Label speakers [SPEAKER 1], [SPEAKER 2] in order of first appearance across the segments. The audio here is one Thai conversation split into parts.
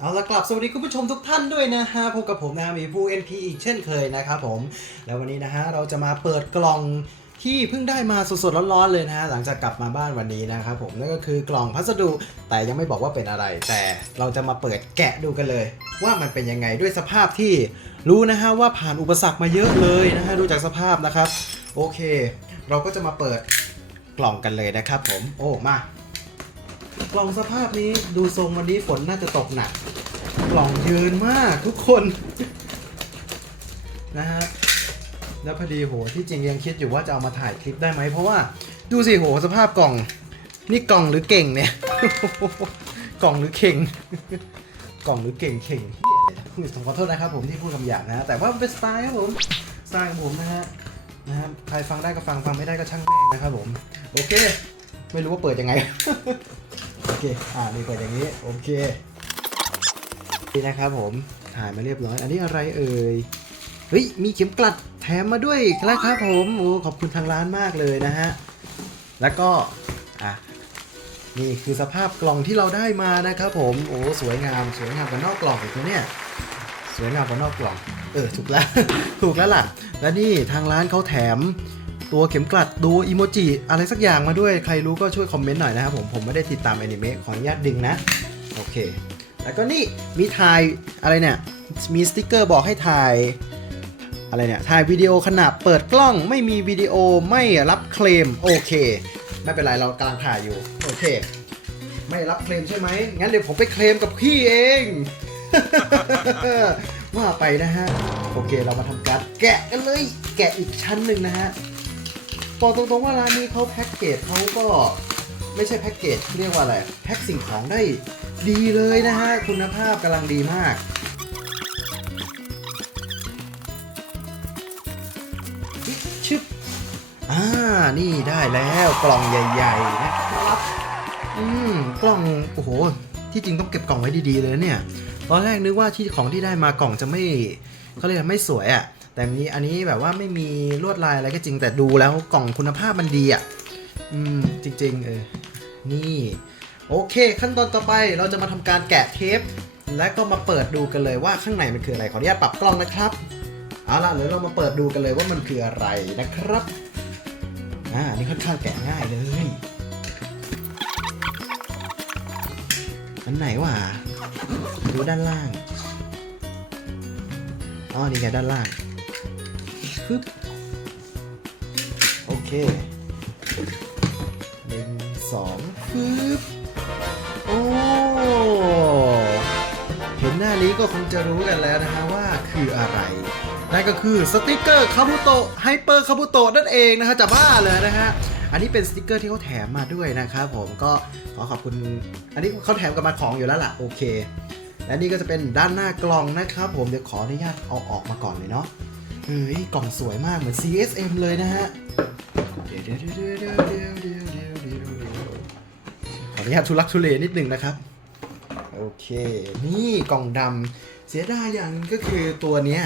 [SPEAKER 1] เอาละกลับสวัสดีคุณผู้ชมทุกท่านด้วยนะฮะพบกับผมนะฮะมีผู้ NP อีกเช่นเคยนะครับผม แล้ววันนี้นะฮะเราจะมาเปิดกล่องที่เพิ่งได้มาสดๆร้อนๆเลยนะฮะหลังจากกลับมาบ้านวันนี้นะครับผมนั่นก็คือกล่องพัสดุ แต่ยังไม่บอกว่าเป็นอะไร แต่เราจะมาเปิดแกะดูกันเลย ว่ามันเป็นยังไงด้วยสภาพที่รู้นะฮะว่าผ่านอุปสรรคมาเยอะเลยนะฮะดูจากสภาพนะครับ โอเค เราก็จะมาเปิดกล่องกันเลยนะครับผม โอ้มา กล่องสภาพนี้ดูทรงวันนี้ฝนน่าจะตกหนัก กล่องเยินมากทุกคน นะฮะแล้วพอดีโหที่จริงยังคิดอยู่ว่าจะเอามาถ่ายคลิปได้ไหมเพราะว่าดูสิโหสภาพกล่อง นี่กล่องหรือเก่งเนี่ย กล่องหรือเข่ง กล่องหรือเก่งเข่งเฮียผมขอโทษนะครับผมที่พูดคำหยาบนะ แต่ว่ามันเป็นสไตล์ครับผมสไตล์ของผมนะฮะนะฮะใครฟังได้ก็ฟังฟังไม่ได้ก็ช่างแม่งนะครับผม โอเค ไม่รู้ว่าเปิดยังไง อเคอ่านี่เปิดอย่างนี้ โอเค นี่นะครับผม ถ่ายมาเรียบร้อย อันนี้อะไรเอ่ย เฮ้ย มีเข็มกลัดแถมมาด้วยนะครับผม โอ้ ขอบคุณทางร้านมากเลยนะฮะ แล้วก็ อะ นี่คือสภาพกล่องที่เราได้มานะครับผม โอ้ สวยงาม สวยงามกว่านอกกล่องอีกนะเนี่ยสวยงามกว่านอกกล่อง เออ ถูกแล้ว ถูกแล้วล่ะ และนี่ทางร้านเขาแถม ตัวเข็มกลัดดูอีโมจิอะไรสักอย่างมาด้วยใครรู้ก็ช่วยคอมเมนต์หน่อยนะครับผมผมไม่ได้ติดตามแอนิเมะขออนุญาตดึงนะ โอเค แล้วก็นี่มีถ่ายอะไรเนี่ยมีสติกเกอร์บอกให้ถ่ายอะไรเนี่ยถ่ายวิดีโอขณะเปิดกล้องไม่มีวิดีโอไม่รับเคลมโอเค ไม่เป็นไรเรากำลังถ่ายอยู่โอเค ไม่รับเคลมใช่ไหมงั้นเดี๋ยวผมไปเคลมกับพี่เองว่าไปนะฮะ โอเคเรามาทำการแกะกันเลย แกะอีกชั้นหนึ่งนะฮะ บอกตรงๆว่าร้านนี้เขาแพ็กเกจเขาก็ไม่ใช่แพ็กเกจเรียกว่าอะไรแพ็กสิ่งของได้ดีเลยนะฮะ คุณภาพกำลังดีมาก ชึบอ่า นี่ได้แล้วกล่องใหญ่ ๆ นะครับ อืม กล่อง โอ้โห ที่จริงต้องเก็บกล่องไว้ดี ๆ เลยเนี่ย ตอนแรกนึกว่าที่ของที่ได้มากล่องจะไม่เขาเรียกไม่สวยอะ่ะ แต่มีอันนี้แบบว่าไม่มีลวดลายอะไรก็จริงแต่ดูแล้วกล่องคุณภาพมันดีอะ อืม จริง ๆ เออ นี่ โอเค ขั้นตอนต่อไปเราจะมาทำการแกะเทป และก็มาเปิดดูกันเลยว่าข้างในมันคืออะไรขออนุญาตปรับกล้องนะครับเอาล่ะเดี๋ยวเรามาเปิดดูกันเลยว่ามันคืออะไรนะครับอ่านี่ค่อนข้างแกะง่ายเลยอันไหนวะดูด้านล่าง อ๋อ นี่ไงด้านล่าง ฟึบโอเคหนึ่งสองฟึบโอ้เห็นหน้านี้ก็คงจะรู้กันแล้วนะฮะว่าคืออะไรนั่นก็คือสติกเกอร์คาบุโตะไฮเปอร์คาบุโตะนั่นเองนะฮะจะบ้าเลยนะฮะอันนี้เป็นสติกเกอร์ที่เขาแถมมาด้วยนะครับผมก็ขอขอบคุณ อันนี้เขาแถมกันมาของอยู่แล้วล่ะโอเค และนี่ก็จะเป็นด้านหน้ากล่องนะครับผมเดี๋ยวขออนุญาตเอาออกมาก่อนเลยเนาะ เฮ้ยกล่องสวยมากเหมือน CSM เลยนะฮะ เดี๋ยวเดี๋ยวเดี๋ยวเดี๋ยวเดี๋ยวเดี๋ยวเดี๋ยวเดี๋ยวเดี๋ยวขออนุญาตทุลักทุเลนิดนึงนะครับ โอเค นี่กล่องดำเสียดายอย่างหนึงก็คือตัวเนี้ย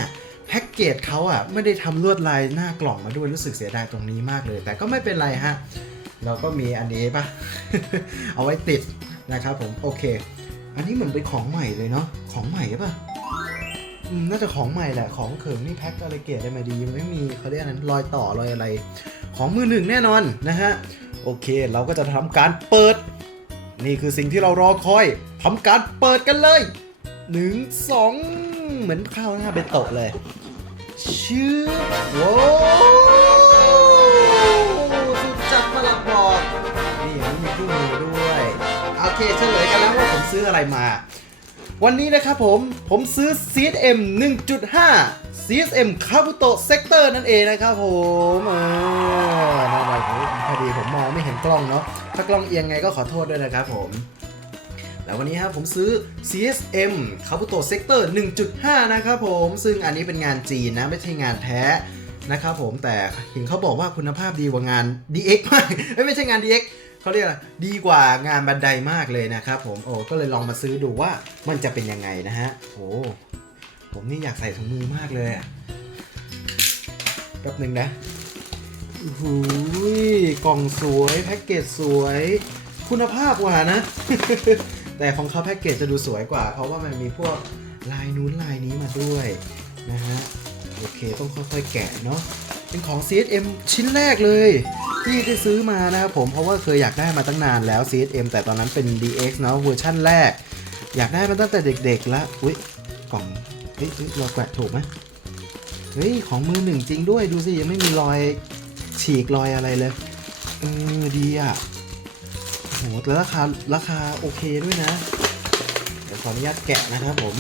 [SPEAKER 1] แพ็กเกจเขาอะไม่ได้ทำลวดลายหน้ากล่องมาด้วยรู้สึกเสียดายตรงนี้มากเลย แต่ก็ไม่เป็นไรฮะ เราก็มีอันนี้ปะเอาไว้ติดนะครับผม โอเค อันนี้เหมือนเป็นของใหม่เลยเนาะของใหม่ปะ น่าจะของใหม่แหละ ของเขิงนี่แพ็คอะไรเกรได้มาดี ไม่มีเขาเรียกอะไรรอยต่อรอยอะไร ของมือหนึ่งแน่นอนนะฮะ โอเค เราก็จะทำการเปิด นี่คือสิ่งที่เรารอคอยทำการเปิดกันเลยหนึ่งสองเหมือนข้าวหน้าเป็นโตะเลยชื่อโว้สุดจัดประหลัดบอกนี่ยังมีคู่มือด้วย โอเคเฉลยกันแล้วว่าผมซื้ออะไรมา วันนี้นะครับผมผมซื้อ CSM 1.5 CSM Kabuto Sector นั่นเองนะครับผมเออนั่นแหละผมพอดีผมมองไม่เห็นกล้องเนาะถ้ากล้องเอียงไงก็ขอโทษด้วยนะครับผมแล้ววันนี้ครับผมซื้อ CSM Kabuto Sector 1.5 นะครับผมซึ่งอันนี้เป็นงานจีนนะ ไม่ใช่งานแท้นะครับผมแต่เห็นเขาบอกว่าคุณภาพดีกว่างาน DX มากไม่ใช่งาน DX เขาเรียกอะไรดีกว่างานบันไดมากเลยนะครับผมโอ้ก็เลยลองมาซื้อดูว่ามันจะเป็นยังไงนะฮะโอ้ผมนี่อยากใส่ถุงมือมากเลยอะแป๊บหนึ่งนะโอ้โหกล่องสวยแพ็กเกจสวย คุณภาพกว่านะ แต่ของเขาแพ็กเกจจะดูสวยกว่า เพราะว่ามันมีพวกลายนู้นลายนี้มาด้วยนะฮะ โอเคต้องค่อยๆแกะเนาะ เป็นของ CSM ชิ้นแรกเลยที่ได้ซื้อมานะครับผมเพราะว่าเคยอยากได้มาตั้งนานแล้ว CSM แต่ตอนนั้นเป็น DX เนาะเวอร์ชั่นแรก อยากได้มาตั้งแต่เด็กๆแล้วอุ้ยกล่องเฮ้ยเฮ้ยเราแกะถูกไหมเฮ้ยของมือหนึ่งจริงด้วยดูสิยังไม่มีรอยฉีกรอยอะไรเลยเออดีอะโหแล้วราคาราคาโอเคด้วยนะเดี๋ยวขออนุญาตแกะนะครับผม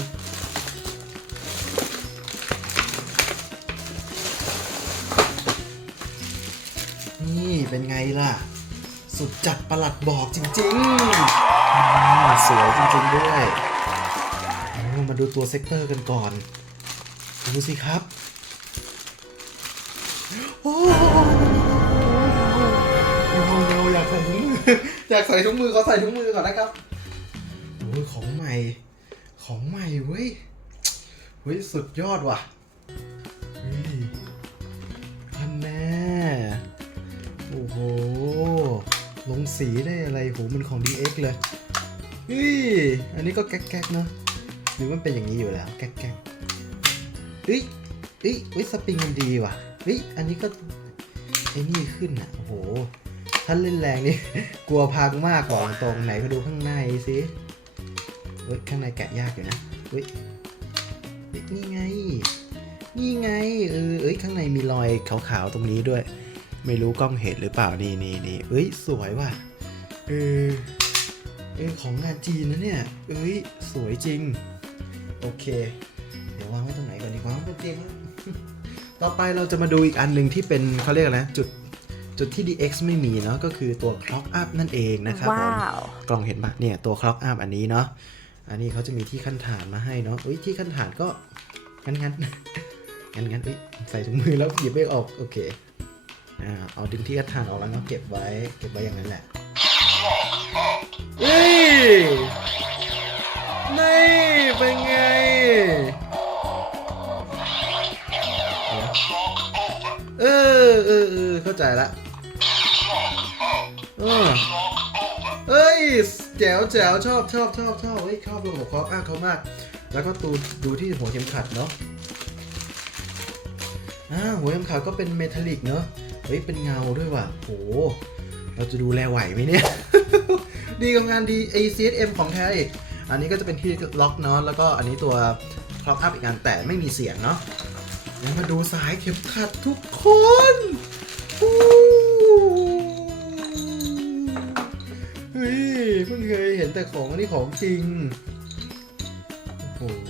[SPEAKER 1] เป็นไงล่ะ สุดจัดประหลัดบอกจริงๆอ่าสวยจริงๆด้วยเอามาดูตัวเซกเตอร์กันก่อน ดูสิครับ โอ้โหเร็วๆอยากใส่ถุงมืออยากใส่ถุงมือเขาใส่ถุงมือก่อนนะครับโอ้ยของใหม่ ของใหม่เว้ย เฮ้ยสุดยอดว่ะ โอ้โห ลงสีได้อะไรโหมันของ DX เลยเฮ้ยอันนี้ก็แก๊กๆเนาะหรือมันเป็นอย่างนี้อยู่แล้ว แก๊กๆเฮ้ยเฮ้ยเฮ้ยสปริงมันดีว่ะเฮ้ยอันนี้ก็ไอ้นี่ขึ้นอะ โอ้โห ถ้าเล่นแรงนี่ กลัวพังมากบอกตรงไหนมาดูข้างในสิเฮ้ยข้างในแกะยากอยู่นะเฮ้ยเฮ้ยนี่ไง นี่ไง เออ เอ้ย ข้างในมีรอยขาวๆ ตรงนี้ด้วย ไม่รู้กล้องเห็นหรือเปล่านี่นี่นี่เอ้ยสวยว่ะเออเออของงานจีนนะเนี่ยเอ้ยสวยจริง โอเค เดี๋ยววางไว้ตรงไหนก่อนดีวางไว้บนเตียงแล้วต่อไปเราจะมาดูอีกอันหนึ่งที่เป็นเขาเรียกอะไรนะจุดจุดที่ DX ไม่มีเนาะก็คือตัว Clock Up นั่นเองนะครับผม
[SPEAKER 2] Wow.
[SPEAKER 1] กล้องเห็นปะเนี่ยตัว Clock Up อันนี้เนาะอันนี้เขาจะมีที่ขั้นฐานมาให้เนาะเอ้ยที่ขั้นฐานก็งั้นงั้นงั้นงั้นเอ้ยใส่ถุงมือแล้วหยิบไม่ออกโอเค อ่าเอาดึงที่ขั้นฐานออกแล้วก็เก็บไว้ เก็บไว้อย่างนั้นแหละเฮ้ยนี่เป็นไงเออเออเออเข้าใจละเออเอ้ยแจ๋วแจ๋วชอบชอบชอบชอบเฮ้ยชอบระบบคอฟอ้างเขามาก แล้วก็ตูดูที่หัวเข็มขัดเนาะอ่าหัวเข็มขัดก็เป็นเมทัลลิกเนาะ เฮ้ยเป็นเงาด้วยว่ะโหเราจะดูแลไหวไหมเนี่ย ดีกับงานดี ACSM ของแท้อีก อันนี้ก็จะเป็นที่ล็อกเนาะแล้วก็อันนี้ตัวคล็อกอัพอีกอันแต่ไม่มีเสียงเนาะแล้วมาดูสายเข็มขัดทุกคนเฮ้ยเพิ่งเคยเห็นแต่ของอันนี้ของจริง โอ้โห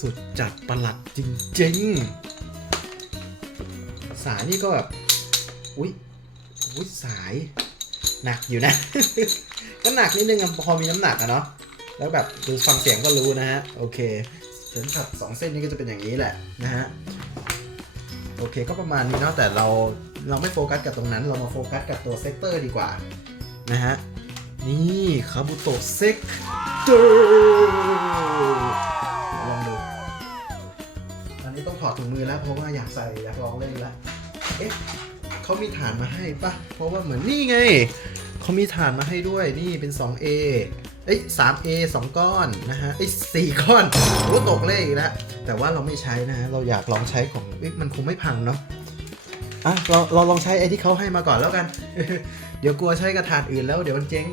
[SPEAKER 1] สุดจัดประหลัดจริง ๆ สายนี่ก็แบบ อุ๊ยอุ๊ยสาย หนักอยู่นะ ก็หนักนิดนึงพอมีน้ำหนักอะเนาะแล้วแบบดูฟังเสียงก็รู้นะฮะ โอเคเข็มขัดสองเส้นนี้ก็จะเป็นอย่างนี้แหละนะฮะโอเคก็ประมาณนี้เนาะแต่เราเราไม่โฟกัสกับตรงนั้น เรามาโฟกัสกับตัวเซกเตอร์ดีกว่านะฮะนี่คาบุโตะเซกเตอร์ลองดูอันนี้ต้องถอดถุงมือแล้วเพราะว่าอยากใส่อยากลองเล่นแล้วเอ๊ะ เขามีฐานมาให้ปะเพราะว่าเหมือนนี่ไง เขามีฐานมาให้ด้วยนี่เป็น 2A เอ้ย 3A 2 ก้อนนะฮะ เอ้ย 4 ก้อนโอ้ตกเลขอีกแล้ว แต่ว่าเราไม่ใช้นะฮะ เราอยากลองใช้ของเอ้ยมันคงไม่พังเนาะ อะ เรา เราลองใช้ไอ้ที่เขาให้มาก่อนแล้วกัน เดี๋ยวกลัวใช้กระถานอื่นแล้วเดี๋ยวมันเจ๊ง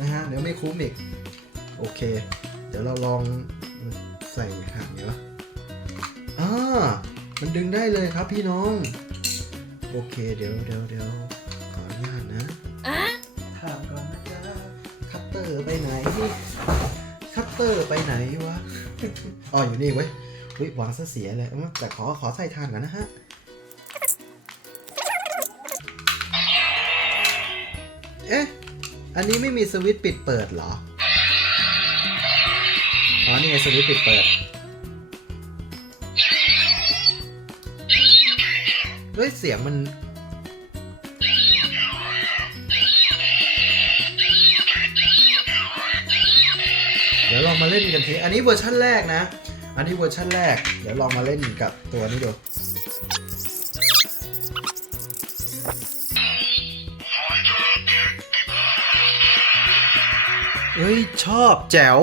[SPEAKER 1] นะฮะ เดี๋ยวไม่คุ้มอีก โอเค เดี๋ยวเราลองใส่หางเดี๋ยวอ่ามันดึงได้เลยครับพี่น้อง โอเค เดี๋ยวเดี๋ยวเดี๋ยวขออนุญาตนะถามก่อนนะจ๊ะคัตเตอร์ไปไหน คัตเตอร์ไปไหนวะ อ๋ออยู่นี่เว้ยเฮ้ยวางซะเสียเลยเอามาแต่ขอขอใส่ทานก่อนนะฮะ เอ๊ะ อันนี้ไม่มีสวิตช์ปิดเปิดเหรอ อ๋อ นี่ไงสวิตช์ปิดเปิด เฮ้ยเสียงมันเดี๋ยวลองมาเล่นกันทีอันนี้เวอร์ชั่นแรกนะ อันนี้เวอร์ชั่นแรก เดี๋ยวลองมาเล่นกับตัวนี้ดูเเอ้ย ชอบแจ๋ว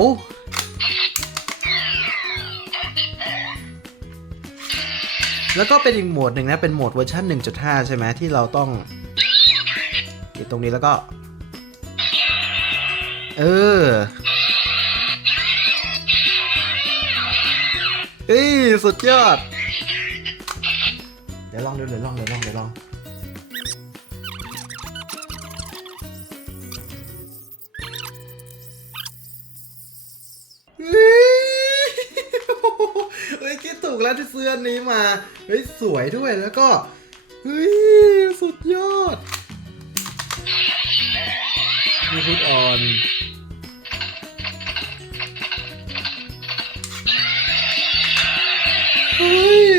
[SPEAKER 1] แล้วก็เป็นอีกโหมดหนึ่งนะ เป็นโหมดเวอร์ชัน1.5 ใช่ไหมที่เราต้องอยู่ตรงนี้แล้วก็ เออเอ้ยสุดยอด เดี๋ยวลองดูเดี๋ยวลองเดี๋ยวลองเดี๋ยวลอง เฮ้ยคิดถูกแล้วที่ซื้ออันนี้มาเฮ้ยสวยด้วยแล้วก็เฮ้ยสุดยอดมีพุทออนเฮ้ย